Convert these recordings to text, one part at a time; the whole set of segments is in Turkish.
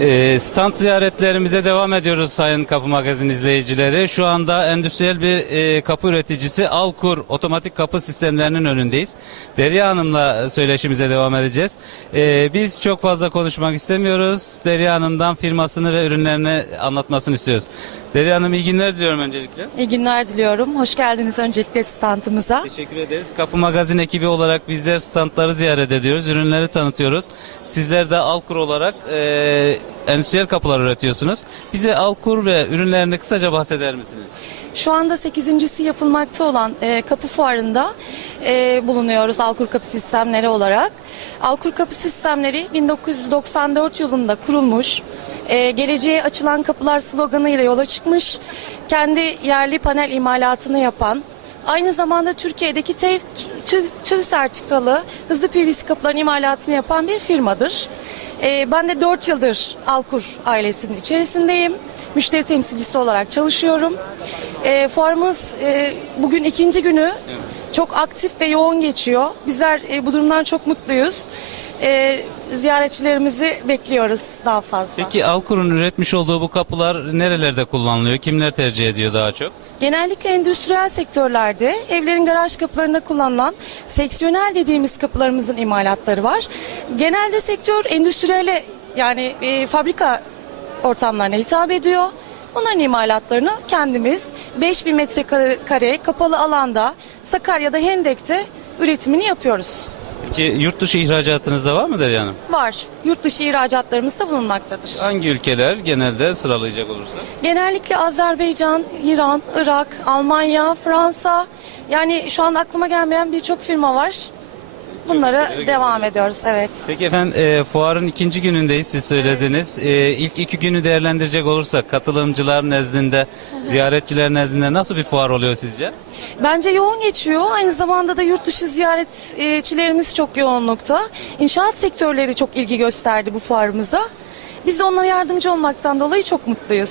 Ee, stand ziyaretlerimize devam ediyoruz Sayın Kapı Magazin izleyicileri. Şu anda endüstriyel bir e, kapı üreticisi Alkur otomatik kapı sistemlerinin önündeyiz. Derya Hanım'la söyleşimize devam edeceğiz. Ee, biz çok fazla konuşmak istemiyoruz. Derya Hanım'dan firmasını ve ürünlerini anlatmasını istiyoruz. Derya Hanım iyi günler diliyorum öncelikle. İyi günler diliyorum. Hoş geldiniz öncelikle standımıza. Teşekkür ederiz. Kapı Magazin ekibi olarak bizler standları ziyaret ediyoruz, ürünleri tanıtıyoruz. Sizler de Alkur olarak e, endüstriyel kapılar üretiyorsunuz. Bize Alkur ve ürünlerini kısaca bahseder misiniz? Şu anda 8.si yapılmakta olan e, kapı fuarında e, bulunuyoruz Alkur Kapı Sistemleri olarak. Alkur Kapı Sistemleri 1994 yılında kurulmuş. E, geleceğe açılan kapılar sloganıyla yola çıkmış. Kendi yerli panel imalatını yapan, Aynı zamanda Türkiye'deki TEV, TÜV, TÜV sertifikalı hızlı PVC kapıların imalatını yapan bir firmadır. Ee, ben de 4 yıldır Alkur ailesinin içerisindeyim. Müşteri temsilcisi olarak çalışıyorum. Ee, fuarımız e, bugün ikinci günü. Çok aktif ve yoğun geçiyor. Bizler e, bu durumdan çok mutluyuz. Ee, ziyaretçilerimizi bekliyoruz daha fazla. Peki Alkur'un üretmiş olduğu bu kapılar nerelerde kullanılıyor? Kimler tercih ediyor daha çok? Genellikle endüstriyel sektörlerde evlerin garaj kapılarında kullanılan seksiyonel dediğimiz kapılarımızın imalatları var. Genelde sektör endüstriyele yani e, fabrika ortamlarına hitap ediyor. Bunların imalatlarını kendimiz 5000 metrekare kapalı alanda Sakarya'da Hendek'te üretimini yapıyoruz. Peki yurt dışı ihracatınız da var mı Derya Hanım? Var. Yurt dışı ihracatlarımız da bulunmaktadır. Hangi ülkeler genelde sıralayacak olursa? Genellikle Azerbaycan, İran, Irak, Almanya, Fransa. Yani şu an aklıma gelmeyen birçok firma var. Bunlara devam ediyoruz. Evet. Peki efendim e, fuarın ikinci günündeyiz siz söylediniz. E, ilk iki günü değerlendirecek olursak katılımcılar nezdinde, ziyaretçiler nezdinde nasıl bir fuar oluyor sizce? Bence yoğun geçiyor. Aynı zamanda da yurt dışı ziyaretçilerimiz çok yoğunlukta. İnşaat sektörleri çok ilgi gösterdi bu fuarımıza. Biz de onlara yardımcı olmaktan dolayı çok mutluyuz.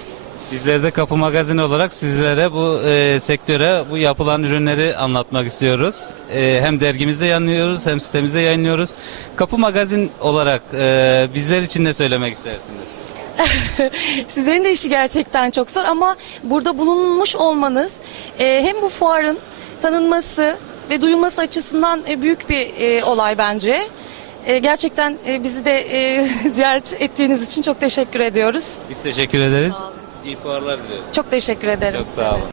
Bizler de Kapı Magazin olarak sizlere bu e, sektöre bu yapılan ürünleri anlatmak istiyoruz. E, hem dergimizde yayınlıyoruz hem sitemizde yayınlıyoruz. Kapı Magazin olarak e, bizler için ne söylemek istersiniz? Sizlerin de işi gerçekten çok zor ama burada bulunmuş olmanız e, hem bu fuarın tanınması ve duyulması açısından e, büyük bir e, olay bence. E, gerçekten e, bizi de e, ziyaret ettiğiniz için çok teşekkür ediyoruz. Biz teşekkür ederiz. İyi fuarlar diliyoruz. Çok teşekkür ederim. Çok sağ olun.